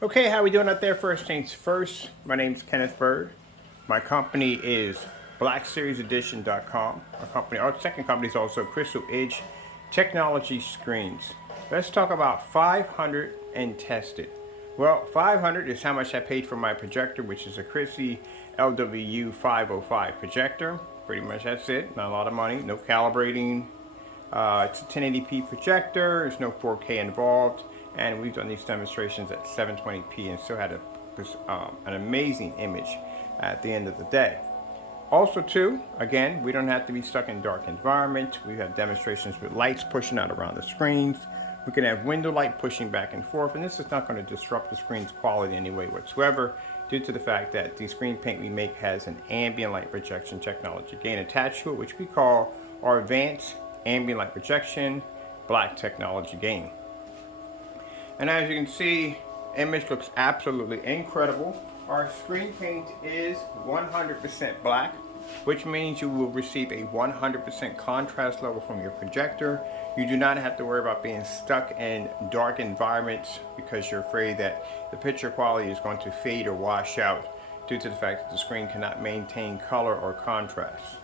Okay, how we doing out there? First things first, my name's Kenneth Bird. My company is BlackSeriesEdition.com. Our second company is also Crystal Edge Technology Screens. Let's talk about 500 and tested. Well, 500 is how much I paid for my projector, which is a Chrissy LW 505 projector. Pretty much that's it. Not a lot of money, no calibrating, it's a 1080p projector, there's no 4K involved, and we've done these demonstrations at 720p and still had an amazing image at the end of the day. Also too, again, we don't have to be stuck in dark environment. We have demonstrations with lights pushing out around the screens. We can have window light pushing back and forth, and this is not going to disrupt the screen's quality in any way whatsoever due to the fact that the screen paint we make has an ambient light projection technology gain attached to it, which we call our advanced ambient light projection black technology gain. And as you can see, image looks absolutely incredible. Our screen paint is 100% black, which means you will receive a 100% contrast level from your projector. You do not have to worry about being stuck in dark environments because you're afraid that the picture quality is going to fade or wash out due to the fact that the screen cannot maintain color or contrast.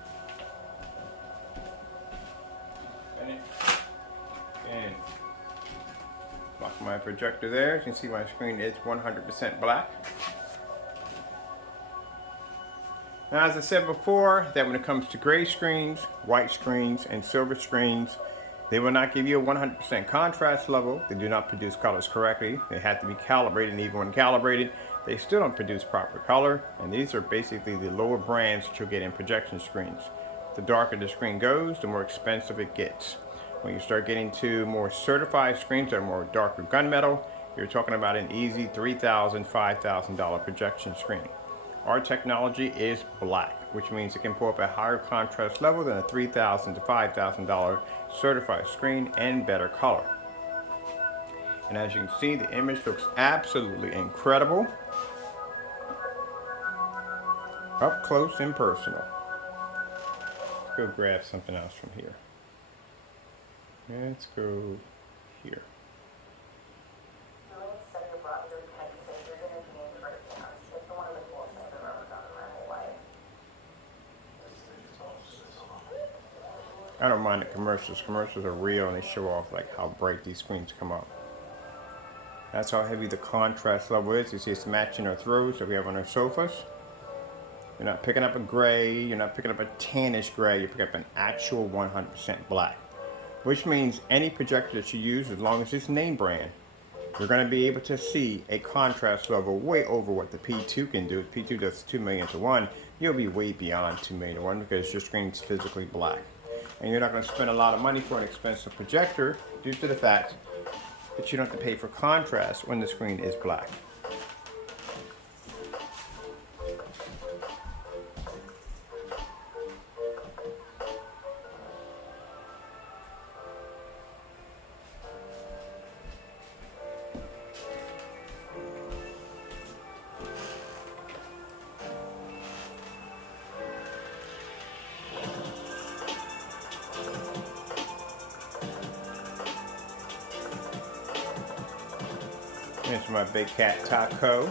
And lock my projector there. As you can see, my screen is 100% black. Now, as I said before, that when it comes to gray screens, white screens, and silver screens, they will not give you a 100% contrast level. They do not produce colors correctly. They have to be calibrated, and even when calibrated, they still don't produce proper color. And these are basically the lower brands that you'll get in projection screens. The darker the screen goes, the more expensive it gets. When you start getting to more certified screens that are more darker gunmetal, you're talking about an easy $3,000, $5,000 projection screen. Our technology is black, which means it can pull up a higher contrast level than a $3,000 to $5,000 certified screen and better color. And as you can see, the image looks absolutely incredible, up close and personal. Let's go grab something else from here. Let's go here. I don't mind the commercials. Commercials are real and they show off like how bright these screens come up. That's how heavy the contrast level is. You see it's matching our throws that we have on our sofas. You're not picking up a gray, you're not picking up a tannish gray, you're picking up an actual 100% black. Which means any projector that you use, as long as it's name brand, you're going to be able to see a contrast level way over what the P2 can do. If P2 does 2 million to 1, you'll be way beyond 2 million to 1 because your screen's physically black. And you're not going to spend a lot of money for an expensive projector due to the fact that you don't have to pay for contrast when the screen is black. Here's my big cat Taco.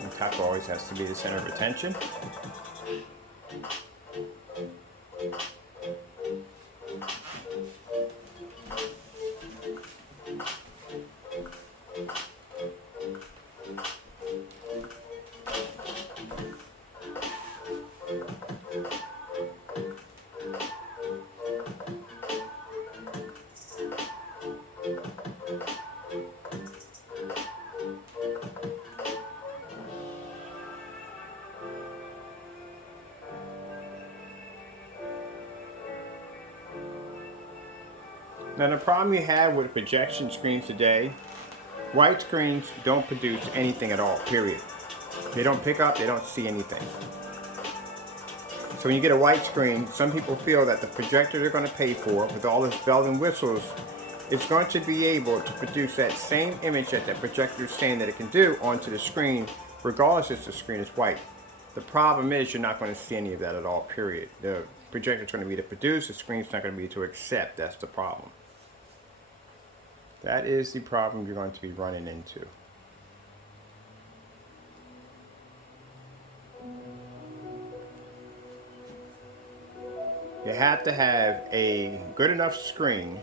And Taco always has to be the center of attention. Now the problem you have with projection screens today, white screens don't produce anything at all, period. They don't pick up, they don't see anything. So when you get a white screen, some people feel that the projector they're going to pay for, with all its bells and whistles, is going to be able to produce that same image that that projector is saying that it can do onto the screen, regardless if the screen is white. The problem is you're not going to see any of that at all, period. The projector is going to be to produce, the screen's not going to be to accept. That's the problem. That is the problem you're going to be running into. You have to have a good enough screen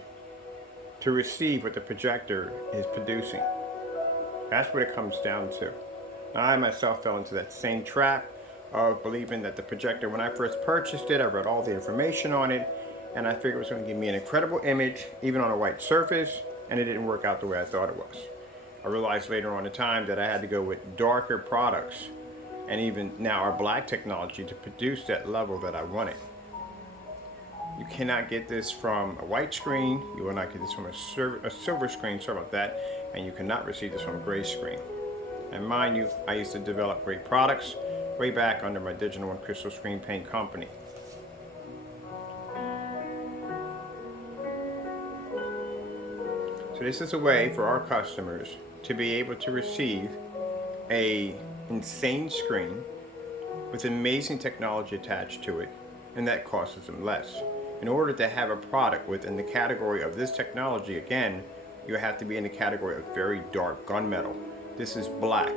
to receive what the projector is producing. That's what it comes down to. I myself fell into that same trap of believing that the projector, when I first purchased it, I read all the information on it, and I figured it was going to give me an incredible image, even on a white surface, and it didn't work out the way I thought it was. I realized later on in time that I had to go with darker products, and even now our black technology, to produce that level that I wanted. You cannot get this from a white screen, you will not get this from a silver screen, sorry about that, and you cannot receive this from a gray screen. And mind you, I used to develop great products way back under my Digital One Crystal Screen Paint company. So this is a way for our customers to be able to receive a insane screen with amazing technology attached to it, and that costs them less. In order to have a product within the category of this technology, again, you have to be in the category of very dark gunmetal. This is black.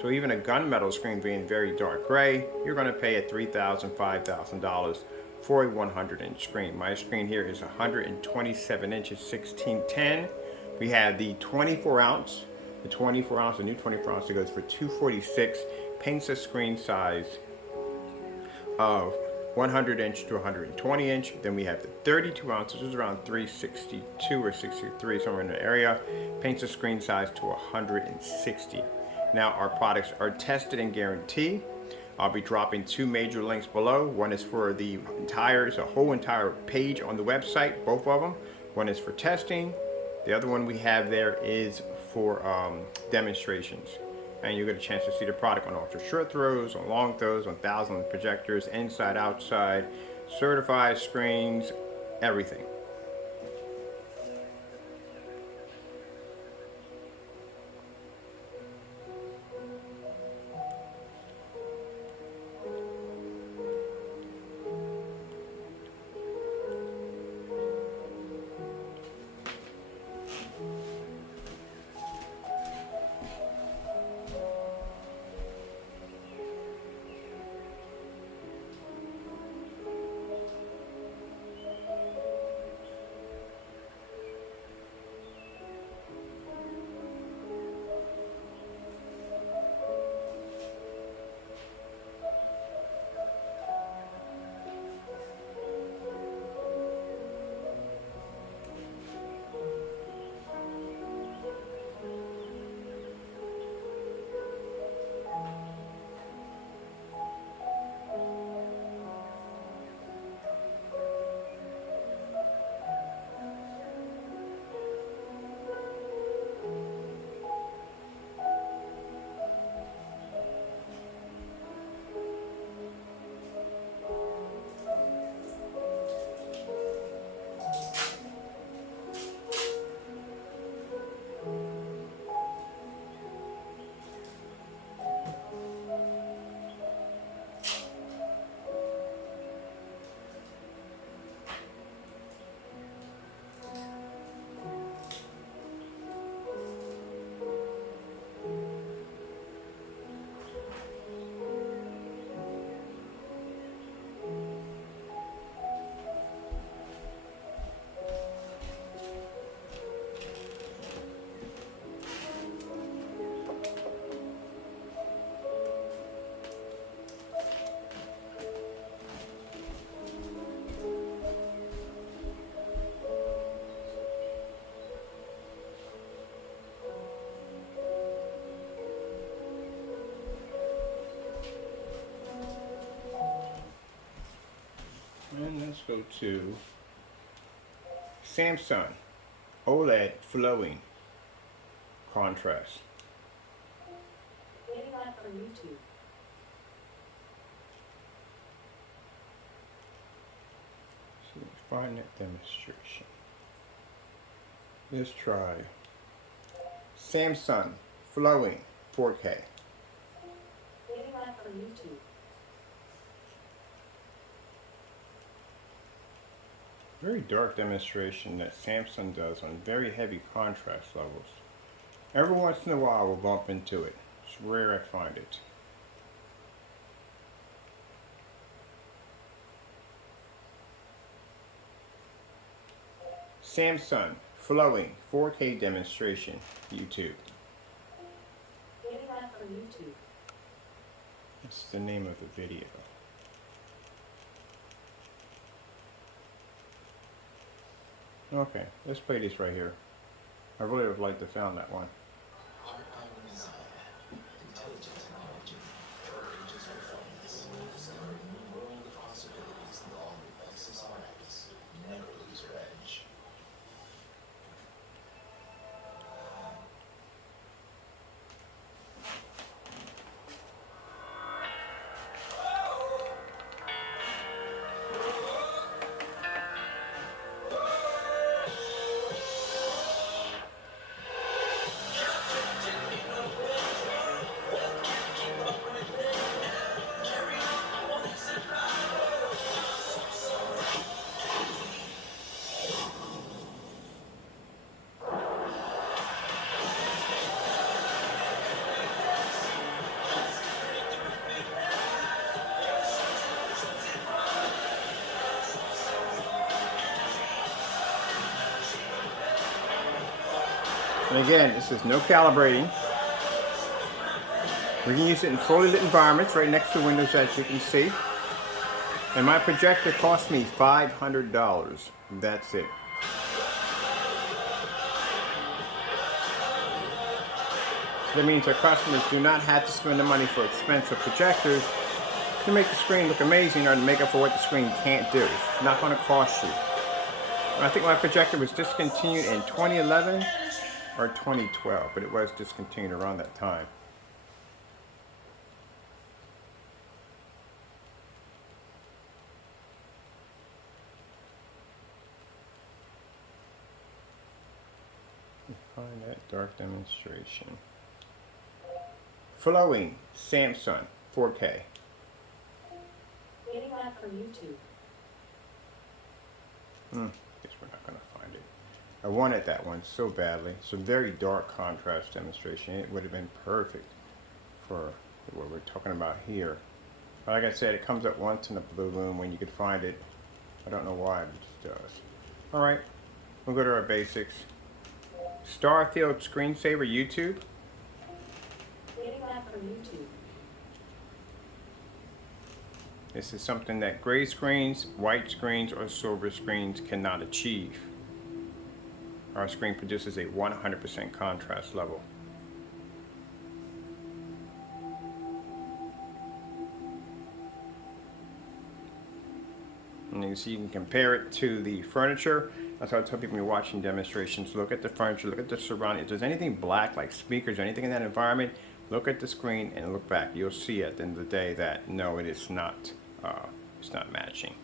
So even a gunmetal screen being very dark gray, you're going to pay at $3,000, $5,000 for a 100-inch screen. My screen here is 127 inches, 1610. We have the 24 ounce. The 24 ounce, the new 24 ounce, that goes for $246, paints a screen size of 100 inch to 120 inch. Then we have the 32 ounces, which is around 362 or 63, somewhere in the area, paints a screen size to 160. Now our products are tested and guaranteed. I'll be dropping two major links below. One is for the whole entire page on the website, both of them. One is for testing. The other one we have there is for demonstrations. And you get a chance to see the product on ultra short throws, on long throws, on 1,000 projectors, inside, outside, certified screens, everything. And let's go to Samsung OLED flowing contrast. Getting live from YouTube. So let's find that demonstration. Let's try Samsung flowing 4K. Getting live from YouTube. Very dark demonstration that Samsung does on very heavy contrast levels. Every once in a while we'll bump into it. It's rare I find it. Samsung flowing 4K demonstration, YouTube. Getting back from YouTube. That's the name of the video. Okay, let's play this right here. I really would have liked to found that one. Hard-powered design, intelligent technology, for ages performance, discovering a new world of possibilities in the all-new Lexus RX. Never lose your edge. And again, this is no calibrating. We can use it in fully lit environments right next to windows, as you can see. And my projector cost me $500. That's it. That means our customers do not have to spend the money for expensive projectors to make the screen look amazing or to make up for what the screen can't do. It's not going to cost you. I think my projector was discontinued in 2011 or 2012, but it was discontinued around that time. Find that dark demonstration. Flowing Samsung 4K. Getting back from YouTube. Guess we're not going to find it. I wanted that one so badly. It's a very dark contrast demonstration. It would have been perfect for what we're talking about here. But like I said, it comes up once in a blue room when you could find it. I don't know why, but it just does. Alright, we'll go to our basics. Starfield screensaver YouTube. Getting back from YouTube. This is something that gray screens, white screens, or silver screens cannot achieve. Our screen produces a 100% contrast level. And you can see you can compare it to the furniture. That's how I tell people when you're watching demonstrations. Look at the furniture, look at the surrounding. If there's anything black like speakers or anything in that environment, look at the screen and look back. You'll see at the end of the day that no, it's not matching.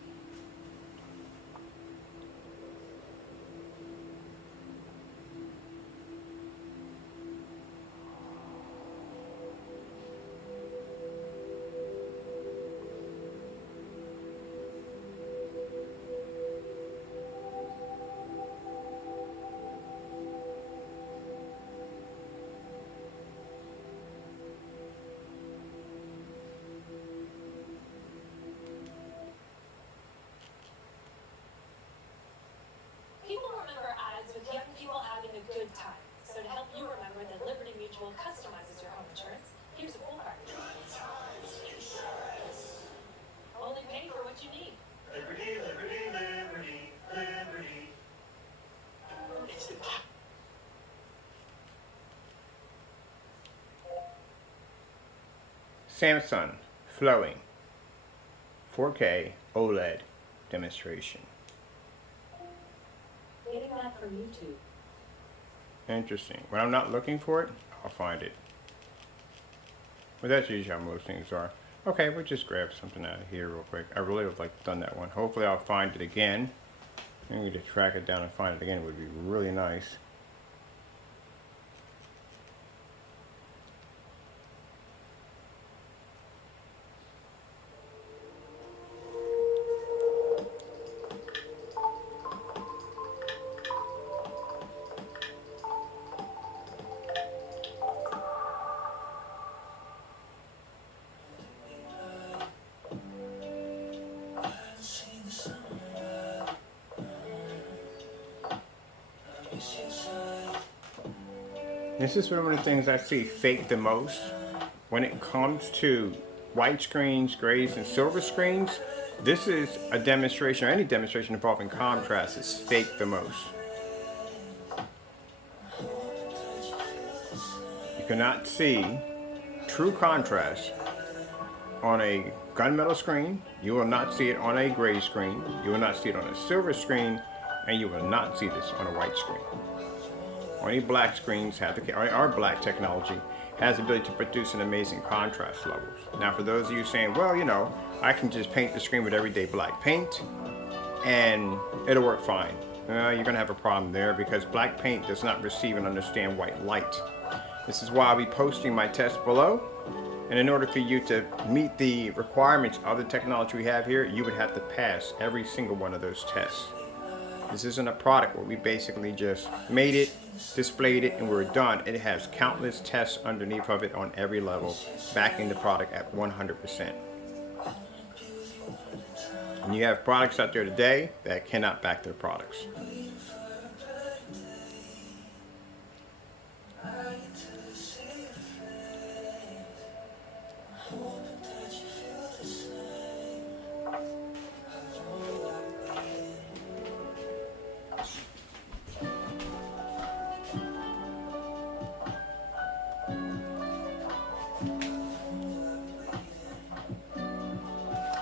People remember ads with young people having a good time. So to help you remember that Liberty Mutual customizes your home insurance, here's a cool part. Only pay for what you need. Liberty, liberty, liberty, liberty. Samsung flowing 4K OLED demonstration. Getting back from YouTube. Interesting. When I'm not looking for it, I'll find it. But that's usually how most things are. Okay, we'll just grab something out of here real quick. I really would like to done that one. Hopefully I'll find it again. Maybe to track it down and find it again would be really nice. This is one of the things I see fake the most. When it comes to white screens, grays, and silver screens, this is a demonstration, or any demonstration involving contrast is fake the most. You cannot see true contrast on a gunmetal screen. You will not see it on a gray screen. You will not see it on a silver screen, and you will not see this on a white screen. Only black screens have our black technology has the ability to produce an amazing contrast levels. Now, for those of you saying, well, you know, I can just paint the screen with everyday black paint and it'll work fine. You're gonna have a problem there because black paint does not receive and understand white light. This is why I'll be posting my tests below. And in order for you to meet the requirements of the technology we have here, you would have to pass every single one of those tests. This isn't a product where we basically just made it, displayed it, and we're done. It has countless tests underneath of it on every level, backing the product at 100%. And you have products out there today that cannot back their products.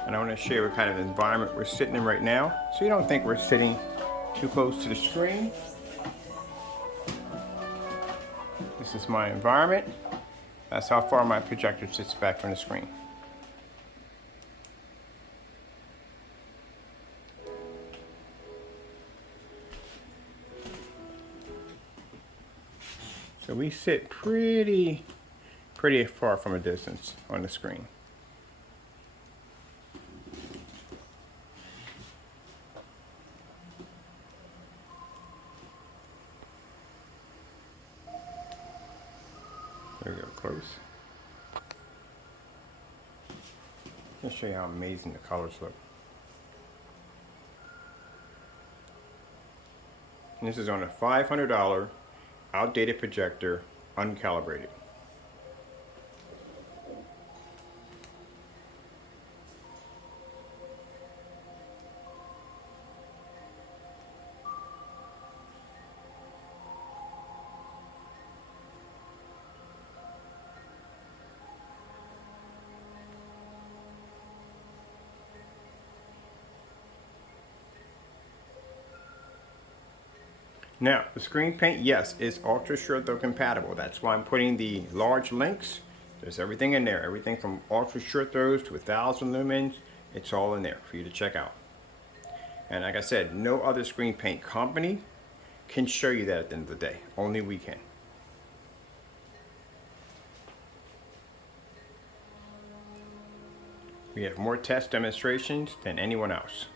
And I want to share what kind of environment we're sitting in right now, so you don't think we're sitting too close to the screen. This is my environment. That's how far my projector sits back from the screen. So we sit pretty far from a distance on the screen. There we go, close. Let's show you how amazing the colors look. And this is on a $500 outdated projector, uncalibrated. Now, the screen paint, yes, is ultra short though compatible. That's why I'm putting the large links. There's everything in there. Everything from ultra short throws to 1,000 lumens. It's all in there for you to check out. And like I said, no other screen paint company can show you that at the end of the day. Only we can. We have more test demonstrations than anyone else.